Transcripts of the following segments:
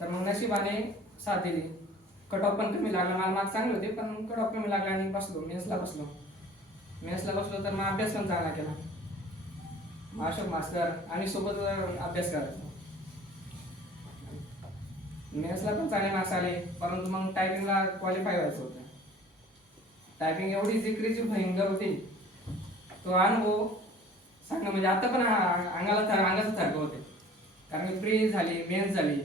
तर मग नशिबाने साथ दिली. कट ऑफ पण कमी लागला, मला मार्क्स चांगले होते पण कट ऑफ कमी लागला आणि बसलो मेन्सला बसलो तर मग अभ्यास पण चांगला केला. अशोक मास्तर आणि सोबत अभ्यास करायचो. मेन्सला पण चांगले मार्क्स आले, परंतु मग टायपिंगला क्वालिफाय व्हायचं होतं. टायपिंग एवढी जिकरीची भयंकर होती, तो अनुभव सांगणं म्हणजे आता पण अंगाचं थरकं होते. कारण की प्री झाली, मेन्स झाली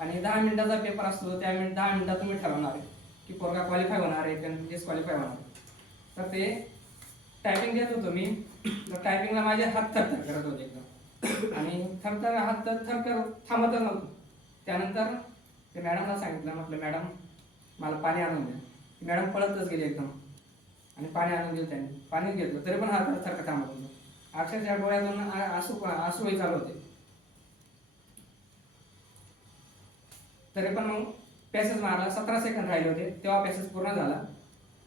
आणि 10 मिनिटाचा पेपर असतो, त्या 10 मिनिटात तुम्ही ठरवणार आहे की पोरगा क्वालिफाय होणार आहे की डिस्क्वालिफाय होणार आहे. तर ते टायपिंग देत होतो मी, तर टायपिंगला माझे हात थरथर करत होते एकदम, आणि थरथर हात थरथर थांबतच नव्हतो. त्यानंतर ते मॅडमला सांगितलं, म्हटलं मॅडम मला पाणी आणून द्या. मॅडम पळतच गेली एकदम आणि पाणी आणून दिलं त्यांनी. पाणी घेतलं तरी पण हात थरथर थांबत होतो. अक्षरशः डोळ्यातून आसूही चालू होते. तरी पण मग पॅसेज मारला, 17 सेकंद राहिले होते तेव्हा पॅसेज पूर्ण झाला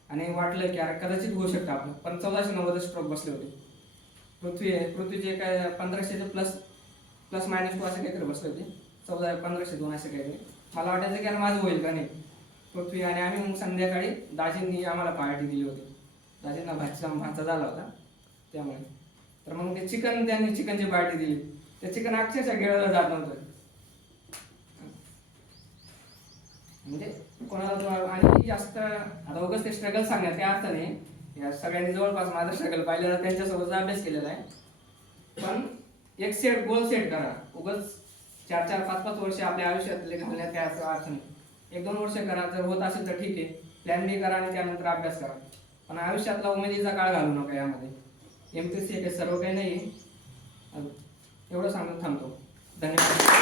आणि वाटलं की अरे कदाचित होऊ शकतं आपलं. पण 1490 स्ट्रोक बसले होते. पृथ्वीचे काय 1500 प्लस मायनस 2 असे काहीतरी बसले होते. 1502 असे काहीतरी. मला वाटायचं की माझं होईल का नाही पृथ्वी. आणि आम्ही मग संध्याकाळी दाजींनी आम्हाला पार्टी दिली होती. दाजींना भाचा झाला होता त्यामुळे. तर मग ते त्यांनी चिकनची पार्टी दिली. ते चिकन अक्षरशः गिळलं जात नव्हतं. म्हणजे कोणाला आणि जास्त आता उगाच ते स्ट्रगल सांगण्यात काय अर्थ नाही. या सगळ्यांनी जवळपास माझा स्ट्रगल पाहिलेला, त्यांच्यासोबत अभ्यास केलेला आहे. पण एक गोल सेट करा. उगाच 4-4, 5-5 वर्ष आपल्या आयुष्यातले घालण्यात काय असं अर्थ नाही. 1-2 वर्ष करा, जर होत असेल तर ठीक आहे. प्लॅन बी करा आणि त्यानंतर अभ्यास करा. पण आयुष्यातला उमेदीचा काळ घालू नका यामध्ये. MPSC हे सर्व काही नाही. एवढं सांगून थांबतो. धन्यवाद.